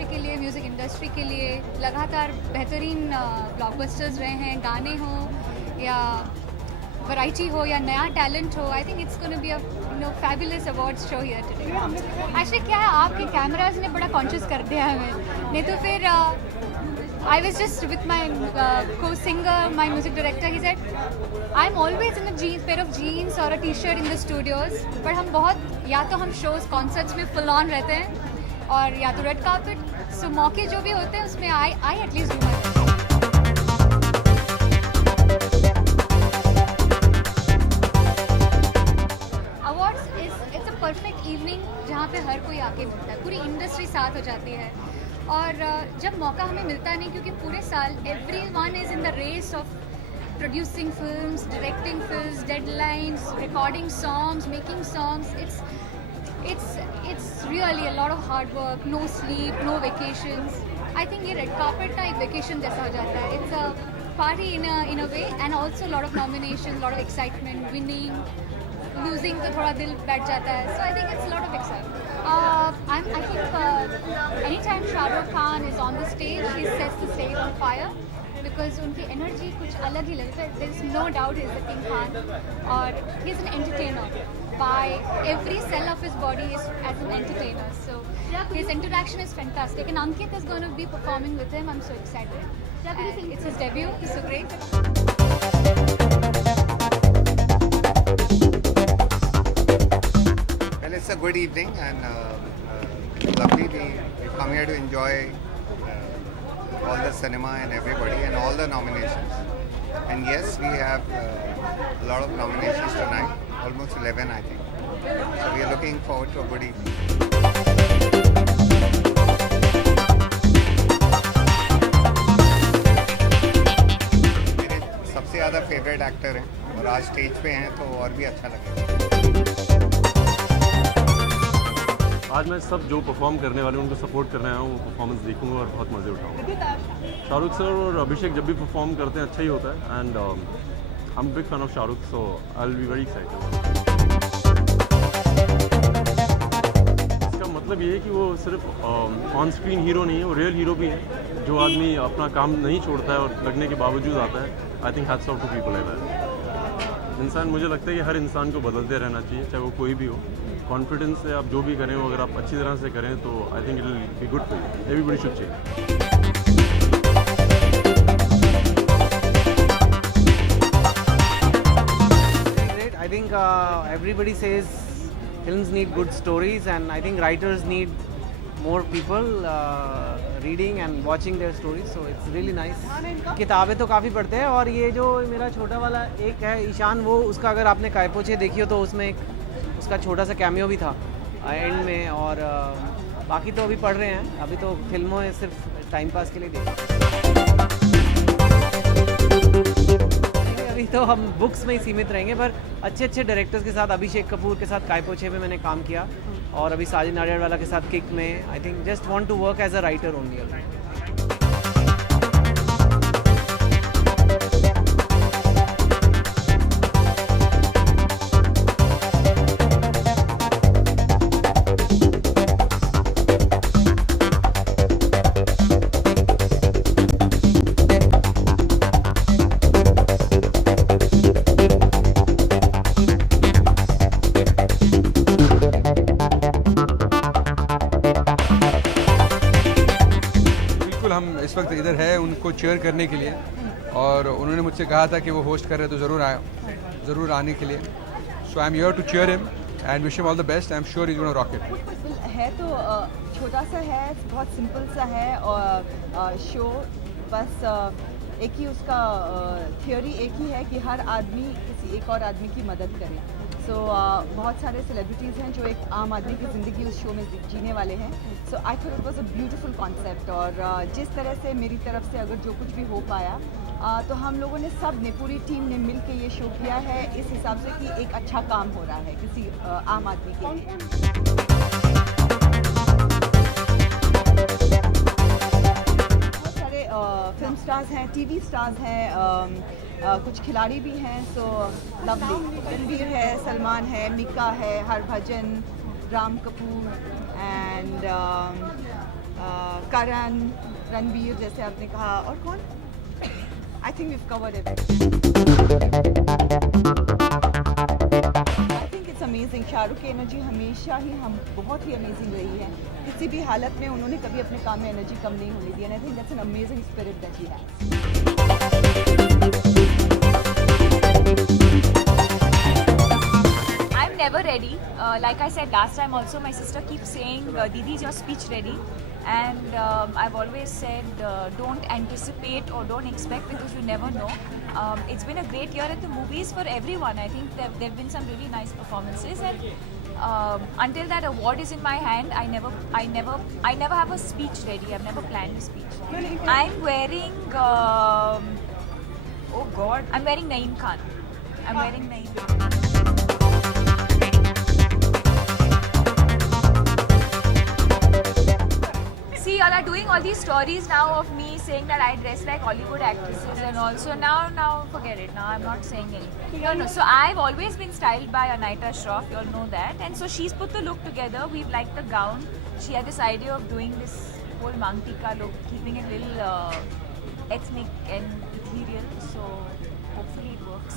Industry के लिए, music industry के लिए लगातार बेहतरीन ब्लॉकबस्टर्स रहे हैं, गाने हों या वैरायटी हो या नया टैलेंट हो. आई think it's gonna be a fabulous awards show here today. Actually क्या है, आपके कैमराज ने बड़ा कॉन्शियस कर दिया हमें, नहीं तो फिर I was just with my co-singer, my music director. He said, "I'm always in a pair of jeans or a t-shirt in the studios. But हम बहुत या तो हम shows, concerts में full on रहते हैं और या तो red carpet. So मौके जो भी होते हैं उसमें I at least do my best." Awards it's a perfect evening जहाँ पे हर कोई आके मिलता है, पूरी इंडस्ट्री साथ हो जाती है. और जब मौका हमें मिलता नहीं, क्योंकि पूरे साल everyone is in the race of producing films, directing films, deadlines, recording songs, making songs. It's really a lot of hard work, no sleep, no vacations. I think ये red carpet का एक vacation जैसा हो जाता है. It's a party in a way, and also a lot of nominations, lot of excitement, winning, losing तो थोड़ा दिल बैठ जाता है. So I think it's a lot of excitement. I think anytime Shah Rukh Khan is on the stage, he sets the stage on fire because उनकी energy कुछ अलग ही लगता है. There is no doubt he is the King Khan और he is an entertainer. By every cell of his body is as an entertainer. So his interaction is fantastic. And Ankit is going to be performing with him. I'm so excited. And it's his debut. He's so great. It's a good evening and lovely. We come here to enjoy all the cinema and everybody and all the nominations. And yes, we have a lot of nominations tonight, almost 11 I think. So we are looking forward to a good evening. मेरे सबसे ज़्यादा favourite actor हैं और आज stage पे हैं तो और भी अच्छा लगेगा. आज मैं सब जो परफॉर्म करने वाले हैं उनको सपोर्ट करने आया हूँ, वो परफॉर्मेंस देखूंगा और बहुत मज़े उठाऊंगा. शाहरुख सर और अभिषेक जब भी परफॉर्म करते हैं अच्छा ही होता है. And I am big fan of Shahrukh, so I will be very excited. इसका मतलब ये है कि वो सिर्फ ऑन स्क्रीन हीरो नहीं है, वो रियल हीरो भी है. जो आदमी अपना काम नहीं छोड़ता है और लगने के बावजूद आता है, I think hats off to people like that. इंसान, मुझे लगता है कि हर इंसान को बदलते रहना चाहिए, चाहे वो कोई भी हो. कॉन्फिडेंस से आप जो भी करें, वो अगर आप अच्छी तरह से करें तो I think it will be good for you. Everybody should change. Great. I think everybody says films need good stories, and I think writers need more people reading and watching their stories. So it's really nice. किताबें तो काफ़ी पढ़ते हैं और ये जो मेरा छोटा वाला एक है ईशान, वो उसका अगर आपने कायपोछे देखी हो तो उसमें एक उसका छोटा सा कैमियो भी था एंड में. और बाकी तो अभी पढ़ रहे हैं, अभी तो फिल्मों में सिर्फ टाइम पास के लिए देखते. अभी तो हम बुक्स में ही सीमित रहेंगे, पर अच्छे अच्छे डायरेक्टर्स के साथ, अभिषेक कपूर के साथ कायपोछे में मैंने काम किया और अभी साजिद नाडियाडवाला के साथ किक में. I think just want to work as a writer only. हम इस वक्त इधर है उनको चेयर करने के लिए, और उन्होंने मुझसे कहा था कि वो होस्ट कर रहे हैं तो ज़रूर आने के लिए. So I am here to cheer him and wish him all the best. I am sure he is gonna rock it. है तो छोटा सा है, बहुत सिंपल सा है और शो बस एक ही उसका थियोरी एक ही है कि हर आदमी किसी एक और आदमी की मदद करे. सो बहुत सारे सेलिब्रिटीज़ हैं जो एक आम आदमी की ज़िंदगी उस शो में जीने वाले हैं. So I thought it was a beautiful concept. और जिस तरह से मेरी तरफ से अगर जो कुछ भी हो पाया तो हम लोगों ने सब ने, पूरी टीम ने मिल के ये शो किया है इस हिसाब से कि एक अच्छा काम हो रहा है किसी आम आदमी के लिए. बहुत सारे फिल्म स्टार्स हैं, टीवी स्टार्स हैं, कुछ खिलाड़ी भी हैं. So lovely. रणबीर है, सलमान है, मिका है, हरभजन, राम कपूर एंड करण, रणबीर जैसे आपने कहा, और कौन, I think we've covered it. I think it's amazing. Shahrukh की एनर्जी हमेशा ही बहुत ही अमेजिंग रही है. किसी भी हालत में उन्होंने कभी अपने काम में एनर्जी कम नहीं होने दी. And I think that's an amazing spirit that he has. I'm never ready. Like I said last time also, my sister keeps saying, Didi, is your speech ready? And I've always said, don't anticipate or don't expect because you never know. It's been a great year at the movies for everyone. I think there have been some really nice performances, and until that award is in my hand, I never have a speech ready. I've never planned a speech. I'm wearing, oh God, I'm wearing Naeem Khan. I'm wearing Naeem Khan. See, y'all are doing all these stories now of me saying that I dress like Hollywood actresses and all. So now forget it. Now I'm not saying anything. No. So I've always been styled by Anaita Shroff. You all know that. And so she's put the look together. We've liked the gown. She had this idea of doing this whole Mangtika look, keeping it a little ethnic and ethereal. So hopefully it works.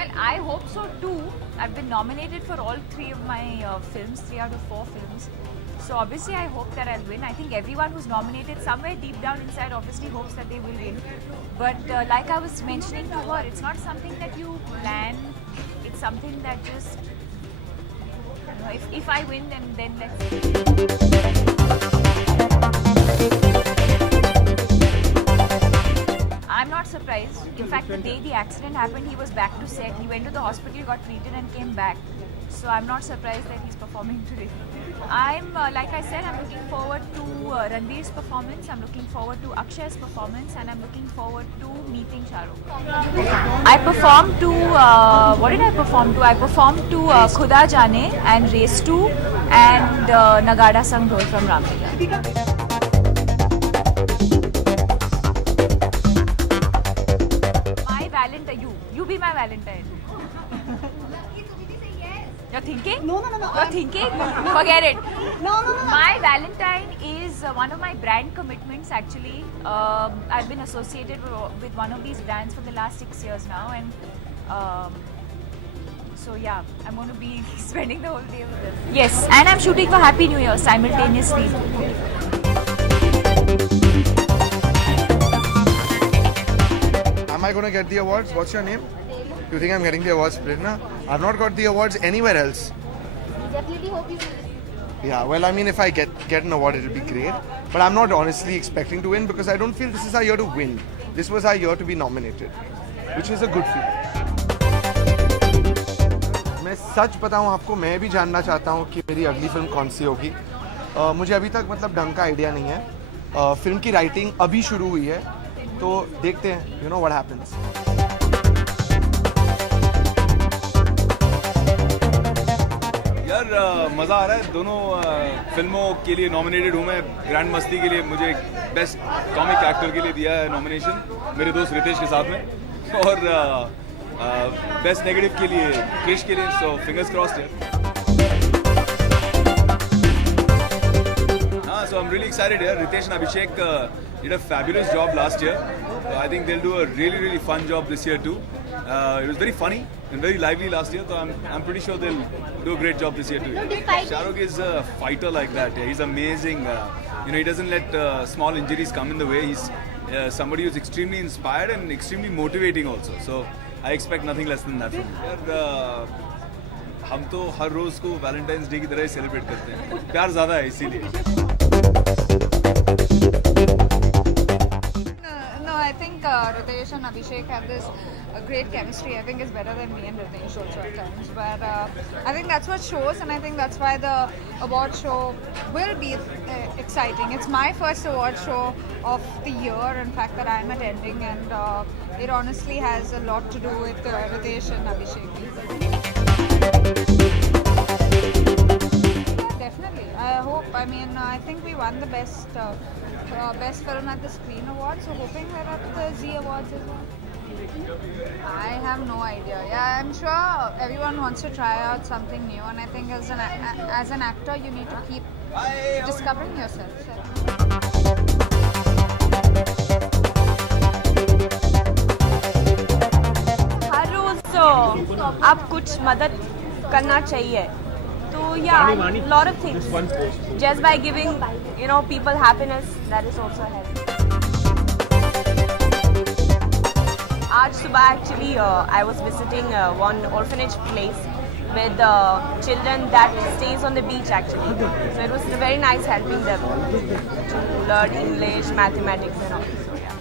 Well, I hope so too. I've been nominated for all 3 of my films, 3 out of 4 films. So obviously I hope that I'll win. I think everyone who's nominated somewhere deep down inside obviously hopes that they will win. But like I was mentioning to her, it's not something that you plan. It's something that just, you know, if I win, then let's see. I'm not surprised. In fact, the day the accident happened, he was back to set. He went to the hospital, got treated and came back. So I'm not surprised that he's performing today. I'm, like I said, I'm looking forward to Ranveer's performance. I'm looking forward to Akshay's performance, and I'm looking forward to meeting Shahrukh. I performed to, what did I perform to? I performed to Khuda Jaane and Race 2 and Nagada Sang Dhol from Ramlila. My Valentine, you be my Valentine. You're thinking? No. You're thinking? Forget it. No. My Valentine is one of my brand commitments actually. I've been associated with one of these brands for the last 6 years now, and so yeah, I'm going to be spending the whole day with this. Yes, and I'm shooting for Happy New Year simultaneously. Am I going to get the awards? What's your name? You think I'm getting the awards, Prerna? I've not got the awards anywhere else. We definitely hope you will. Yeah, well, I mean, if I get an award, it'll be great. But I'm not honestly expecting to win because I don't feel this is our year to win. This was our year to be nominated, which is a good feeling. मैं सच बताऊं आपको, मैं भी जानना चाहता हूं कि मेरी अगली फिल्म कौन सी होगी. मुझे अभी तक मतलब ढंग का आइडिया नहीं है. फिल्म की राइटिंग अभी शुरू हुई है, तो देखते हैं, you know what happens. यार मज़ा आ रहा है. दोनों फिल्मों के लिए नॉमिनेटेड हूँ मैं. ग्रैंड मस्ती के लिए मुझे बेस्ट कॉमिक एक्टर के लिए दिया है नॉमिनेशन मेरे दोस्त रितेश के साथ में, और बेस्ट नेगेटिव के लिए क्रिश के लिए. सो फिंगर्स क्रॉस्ड है. हाँ, so I'm really excited here. Ritesh and Abhishek did a fabulous job last year. I think they'll do a really fun job this year too. It was very funny and very lively last year, so I'm pretty sure they'll do a great job this year too. Shahrukh is a fighter like that. Yeah. He's amazing. He doesn't let small injuries come in the way. He's somebody who's extremely inspired and extremely motivating also. So I expect nothing less than that from him. हम तो हर रोज को Valentine's day की तरह ही celebrate करते हैं. प्यार ज़्यादा है इसीलिए. No, I think Ritesh and Abhishek have this great chemistry. I think it's better than me and Ritesh also at times. But I think that's what shows, and I think that's why the award show will be exciting. It's my first award show of the year, in fact, that I'm attending, and it honestly has a lot to do with Ritesh and Abhishek. Definitely. I hope. I mean, I think we won the best film at the Screen Awards, so hoping we're at the Z Awards as well. I have no idea. Yeah, I'm sure everyone wants to try out something new, and I think as an actor, you need to keep discovering yourself. हर रोज आप कुछ मदद करना चाहिए. तो yeah, lot of things. Just by giving, people happiness, that is also help. आज सुबह actually I was visiting one orphanage place with children that stays on the beach actually. So it was very nice helping them to learn English, mathematics and all. So yeah.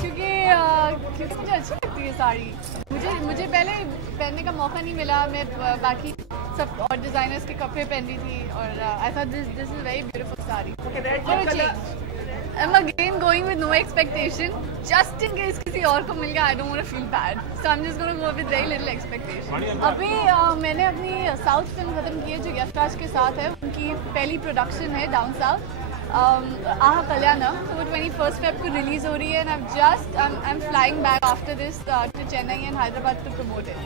क्योंकि मुझे अच्छी लगती है साड़ी. मुझे पहले पहनने का मौका नहीं मिला. मैं बाकी सब और डिजाइनर्स के कपड़े पहन रही थी और I thought this is very beautiful sari. I'm again going with no expectation, just in case किसी और को मिल गया. I don't want to feel bad, so I'm just going to go with very little expectation. अभी मैंने अपनी south film खत्म की है जो यशराज के साथ है. उनकी पहली प्रोडक्शन है डाउन साउथ, आहा कल्याणम. तो वो 21 Feb को रिलीज हो रही है and I'm flying back after this to Chennai and Hyderabad to promote it.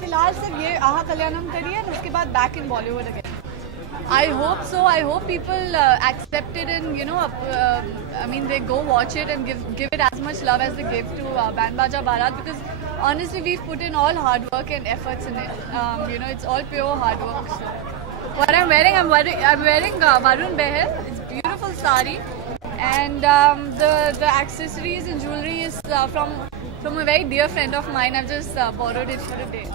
फिलहाल सिर्फ ये आहा कल्याणम करी है, उसके बाद back in Bollywood again. I hope so. I hope people accept it and I mean they go watch it and give it as much love as they give to Band Baja Bharat, because honestly we've put in all hard work and efforts in it. It's all pure hard work. So what I'm wearing Varun Behel. It's beautiful sari, and the accessories and jewelry is from a very dear friend of mine. I've just borrowed it for a day.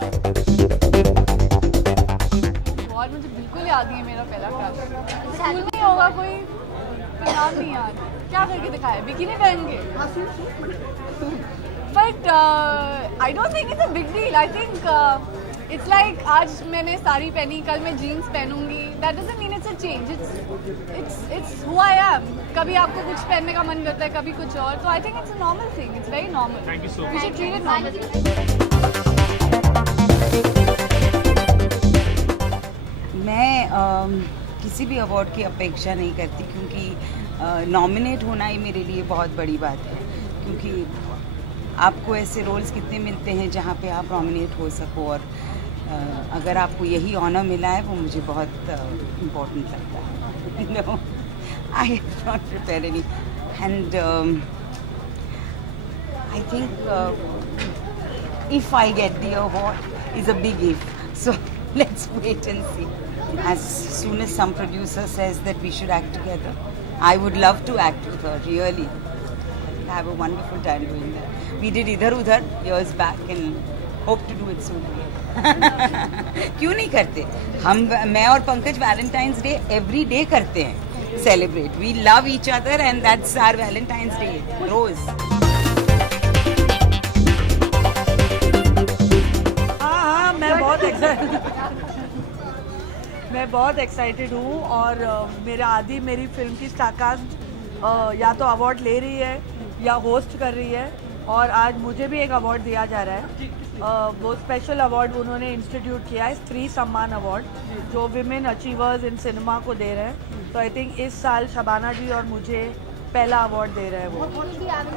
और मुझे बिल्कुल याद नहीं है मेरा पहला crush. School में होगा कोई नाम नहीं याद. क्या करके दिखाया? बिकिनी पहन के. But I don't think it's a big deal. I think it's like आज मैंने साड़ी पहनी, कल मैं जीन्स पहनूंगी. That doesn't mean it's a change. It's who I am. कभी आपको कुछ पहनने का मन करता है, कभी कुछ और. तो I think it's a normal thing. It's very normal. We should treat it normal. मैं किसी भी अवार्ड की अपेक्षा नहीं करती, क्योंकि नॉमिनेट होना ही मेरे लिए बहुत बड़ी बात है. क्योंकि आपको ऐसे रोल्स कितने मिलते हैं जहाँ पे आप नॉमिनेट हो सको, और अगर आपको यही ऑनर मिला है वो मुझे बहुत इम्पोर्टेंट लगता है. No, I have not prepare any, and I think if I get the award is a big if. So let's wait and see. As soon as some producer says that we should act together, I would love to act with her, really. I have a wonderful time doing that. We did Idhar Udhar years back and hope to do it soon again. क्यों नहीं करते? मैं और Pankaj Valentine's Day every day करते हैं, celebrate. We love each other and that's our Valentine's Day. Rose. मैं बहुत excited हूँ और मेरी फिल्म की स्टारकास्ट या तो अवार्ड ले रही है या होस्ट कर रही है, और आज मुझे भी एक अवार्ड दिया जा रहा है. वो स्पेशल अवार्ड उन्होंने इंस्टीट्यूट किया है, स्त्री सम्मान अवार्ड, जो विमेन अचीवर्स इन सिनेमा को दे रहे हैं. तो आई थिंक इस साल शबाना जी और मुझे पहला अवार्ड दे रहे हैं वो.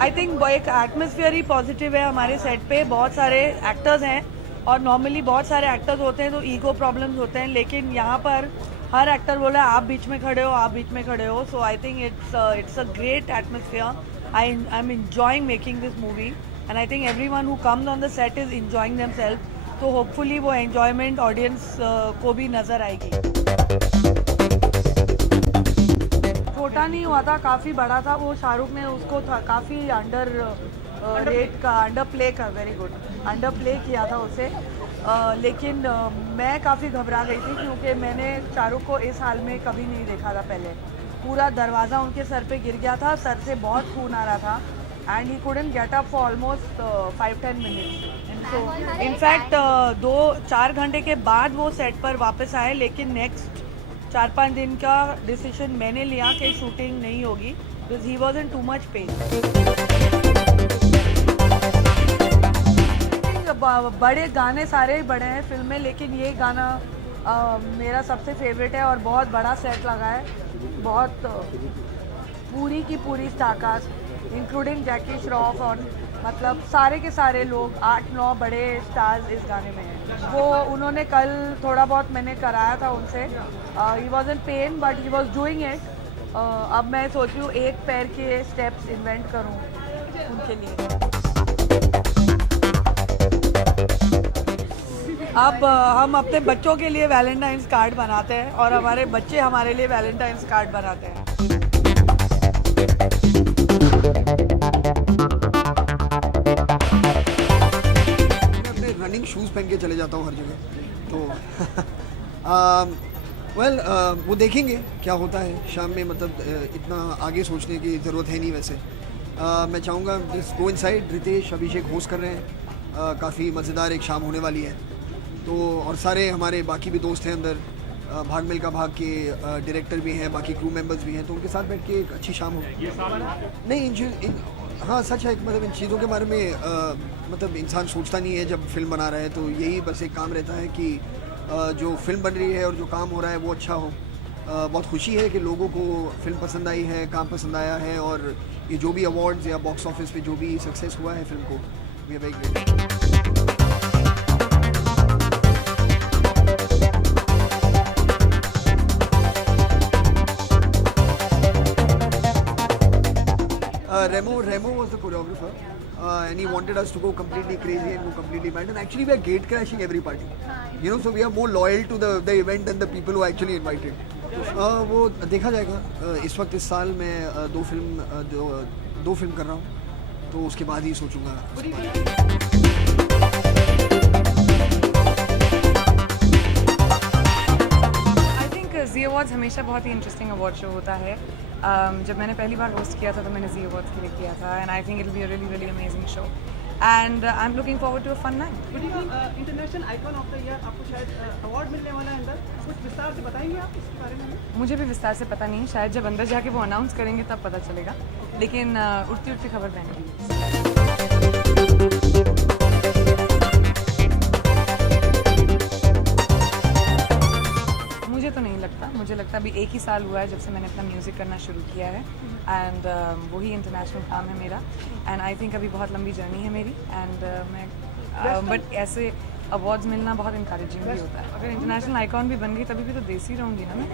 आई थिंक एक एटमॉस्फेयर ही पॉजिटिव है हमारे सेट पे. बहुत सारे एक्टर्स हैं और नॉर्मली बहुत सारे एक्टर्स होते हैं तो ईगो प्रॉब्लम्स होते हैं, लेकिन यहाँ पर हर एक्टर बोला आप बीच में खड़े हो, आप बीच में खड़े हो. So I think it's a great atmosphere. I am enjoying making this movie and I think everyone who comes on the set is enjoying themselves. तो होपफुली वो एन्जॉयमेंट ऑडियंस को भी नज़र आएगी. छोटा नहीं हुआ था, काफ़ी बड़ा था. वो शाहरुख ने उसको काफ़ी अंडर प्ले किया था उसे. लेकिन मैं काफ़ी घबरा गई थी क्योंकि मैंने शाहरुख को इस हाल में कभी नहीं देखा था पहले. पूरा दरवाज़ा उनके सर पे गिर गया था, सर से बहुत खून आ रहा था, and he couldn't get up for almost 5-10 minutes. So in fact 2-4 घंटे के बाद वो सेट पर वापस आए, लेकिन नेक्स्ट 4-5 दिन का डिसीजन मैंने लिया कि शूटिंग नहीं होगी because he was in too much pain. बड़े गाने सारे ही बड़े हैं फिल्म में, लेकिन ये गाना मेरा सबसे फेवरेट है और बहुत बड़ा सेट लगा है, बहुत पूरी की पूरी स्टारकास्ट इंक्लूडिंग जैकी श्रॉफ और मतलब सारे के सारे लोग 8-9 बड़े स्टार्स इस गाने में हैं। वो उन्होंने कल थोड़ा बहुत मैंने कराया था उनसे, he was in pen but he was doing it. अब मैं सोच रही हूँ एक पैर के स्टेप्स इन्वेंट करूँ उनके लिए। अब हम अपने बच्चों के लिए वैलेंटाइंस कार्ड बनाते हैं और हमारे बच्चे हमारे लिए वैलेंटाइंस कार्ड बनाते हैं। मैं अपने रनिंग शूज़ पहन के चले जाता हूँ हर जगह, तो वो देखेंगे क्या होता है शाम में, मतलब इतना आगे सोचने की ज़रूरत है नहीं वैसे। मैं चाहूँगा जस्ट गो इनसाइड। रितेश अभिषेक होस्ट कर रहे हैं, काफ़ी मज़ेदार एक शाम होने वाली है। तो और सारे हमारे बाकी भी दोस्त हैं अंदर, भाग मिल्खा भाग के डायरेक्टर भी हैं, बाकी क्रू मेंबर्स भी हैं, तो उनके साथ बैठ के एक अच्छी शाम हो। नहीं हाँ सच है, मतलब इन चीज़ों के बारे में मतलब इंसान सोचता नहीं है जब फिल्म बना रहा है, तो यही बस एक काम रहता है कि जो फिल्म बन रही है और जो काम हो रहा है वो अच्छा हो। बहुत खुशी है कि लोगों को फिल्म पसंद आई है, काम पसंद आया है, और ये जो भी अवार्ड्स या बॉक्स ऑफिस पे जो भी सक्सेस हुआ है फिल्म को, we are very great. Remo was the choreographer, and he wanted us to go completely crazy and go completely mad. And actually, we are gate crashing every party. You know, so we are more loyal to the event than the people who actually invited. वो देखा जाएगा। इस वक्त इस साल मैं दो film कर रहा हूँ, तो उसके बाद ही सोचूंगा। ज़ी अवार्ड्स हमेशा बहुत ही इंटरेस्टिंग अवार्ड शो होता है। जब मैंने पहली बार होस्ट किया था तो मैंने ज़ी अवार्ड्स के लिए किया था, and I think it will be a really really amazing show, and I am looking forward to a fun night. International icon of the year आपको शायद अवार्ड मिलने वाला है अंदर, कुछ विस्तार से बताएंगे आप इसके बारे में? मुझे भी विस्तार से पता नहीं, शायद जब अंदर जाके वो अनाउंस करेंगे तब पता चलेगा, लेकिन उड़ती उड़ती खबर देंगे। मुझे तो नहीं लगता, मुझे लगता अभी 1 ही साल हुआ है जब से मैंने अपना म्यूज़िक करना शुरू किया है, एंड वही इंटरनेशनल काम है मेरा, एंड आई थिंक अभी बहुत लंबी जर्नी है मेरी, एंड मैं बट ऐसे अवार्ड्स मिलना बहुत इंकरेजिंग भी होता है। अगर इंटरनेशनल आइकॉन भी बन गई तभी भी तो देसी रहूँगी ना मैं,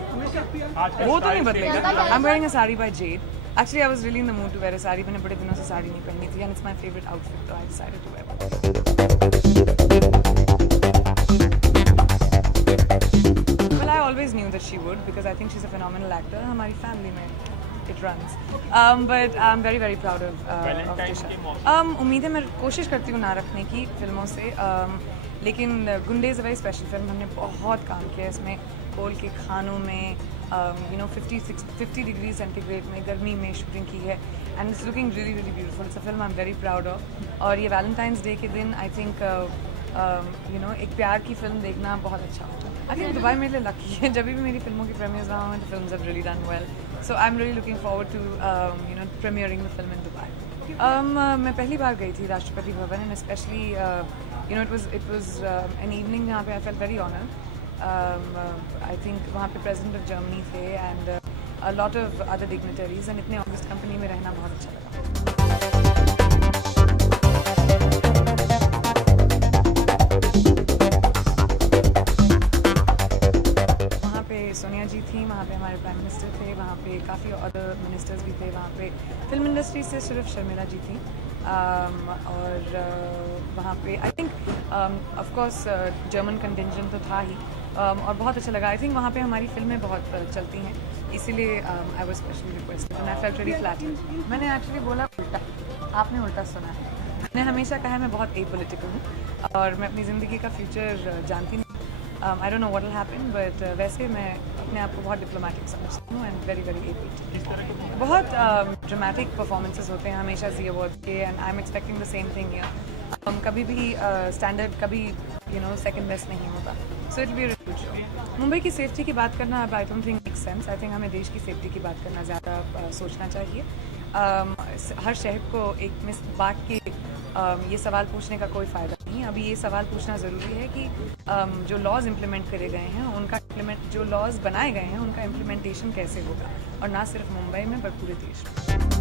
वो तो नहीं बदलेगा। I am wearing a sari by Z. Actually I was really in the mood to wear a sari, मैंने बड़े दिनों से साड़ी नहीं पहनी थी, and it's my favourite outfit, तो I decided to wear. Always knew that she would, because I think she's a phenomenal actor. हमारी family में it runs, but I'm very very proud of Tisha. उम्मीद है, मैं कोशिश करती हूँ ना रखने की फिल्मों से, लेकिन गुंडे is a very special film. हमने बहुत काम किया इसमें, कोल के खानों में, 50 डिग्री सेंटीग्रेड में गर्मी में शूटिंग की है, and it's looking really really beautiful. It's a film I am very proud of, और ये वैलेंटाइंस डे के दिन आई थिंक एक प्यार की फिल्म देखना बहुत अच्छा होता है। आई थिंक दुबई मेरे लिए लकी है, जब भी मेरी फिल्मों की प्रीमियर्स वहाँ हुए, the films have really done well, so I am really looking forward to premiering the film in Dubai. मैं पहली बार गई थी Rashtrapati Bhavan, and specially it was an evening जहाँ पे I felt very honoured. I think वहाँ पे प्रेसिडेंट ऑफ जर्मनी थे, and a lot of other dignitaries, and इतने ऑगस्ट कंपनी में रहना बहुत अच्छा लगा। सोनिया जी थी वहाँ पे, हमारे प्राइम मिनिस्टर थे वहाँ पे, काफ़ी अदर मिनिस्टर्स भी थे वहाँ पे, फिल्म इंडस्ट्री से सिर्फ शर्मिला जी थी, और वहाँ पे I think of course German contingent तो था ही, और बहुत अच्छा लगा। आई थिंक वहाँ पे हमारी फिल्में बहुत चलती हैं, इसीलिए I was specially requested, and I felt really flattered. मैंने एक्चुअली बोला उल्टा, आपने उल्टा सुना है। मैंने हमेशा कहा है मैं बहुत एपॉलिटिकल हूँ और मैं अपनी ज़िंदगी का फ्यूचर जानती नहीं। I don't know what will happen, but वैसे मैं अपने आप को बहुत डिप्लोमेटिक समझती हूँ, एंड वेरी वेरी एपॉलिटिकल। बहुत ड्रामेटिक परफॉर्मेंसेस होते हैं हमेशा ज़ी अवार्ड्स के, and I am expecting the same thing here. कभी भी स्टैंडर्ड कभी सेकंड बेस्ट नहीं होता, so it will be a good show. Mumbai की सेफ्टी की बात करना अब आई don't think make sense. I think हमें देश की सेफ्टी की बात करना ज़्यादा सोचना चाहिए। हर शहर को एक में बांट के ये सवाल पूछने का कोई फ़ायदा नहीं। अभी ये सवाल पूछना ज़रूरी है कि जो लॉज इम्प्लीमेंट करे गए हैं उनका जो लॉज बनाए गए हैं उनका इम्प्लीमेंटेशन कैसे होगा, और ना सिर्फ मुंबई में पर पूरे देश में।